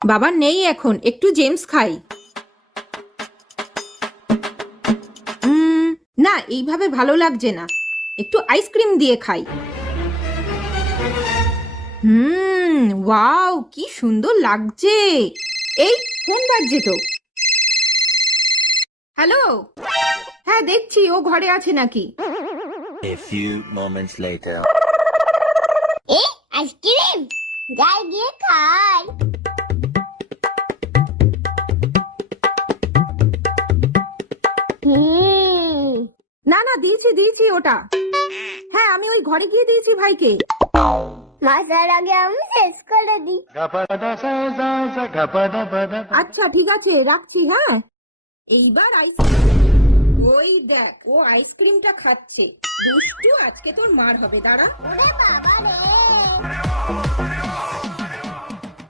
বাবা নেই এখন, একটু জেমস খাই। না, এইভাবে ভালো লাগছে না, একটু আইসক্রিম দিয়ে খাই। ওয়াও, কি সুন্দর লাগছে। এই ফোন বাজছে তো। হ্যালো। হ্যাঁ, দেখছি ও ঘরে আছে নাকি। A few moments later. A ice cream যাই গিয়ে খাই। না না, দিয়েছি ওটা। হ্যাঁ, আমি ওই ঘরে গিয়ে দিয়েছি ভাইকে। মাসার আগে আমি শেষ করে দিই। আচ্ছা ঠিক আছে, রাখছি। হ্যাঁ, এইবার ওই দেখ, ও আইসক্রিমটা খাচ্ছে। দুষ্টু, আজকে তোর মার হবে, দাঁড়া। ওরে বাবা রে।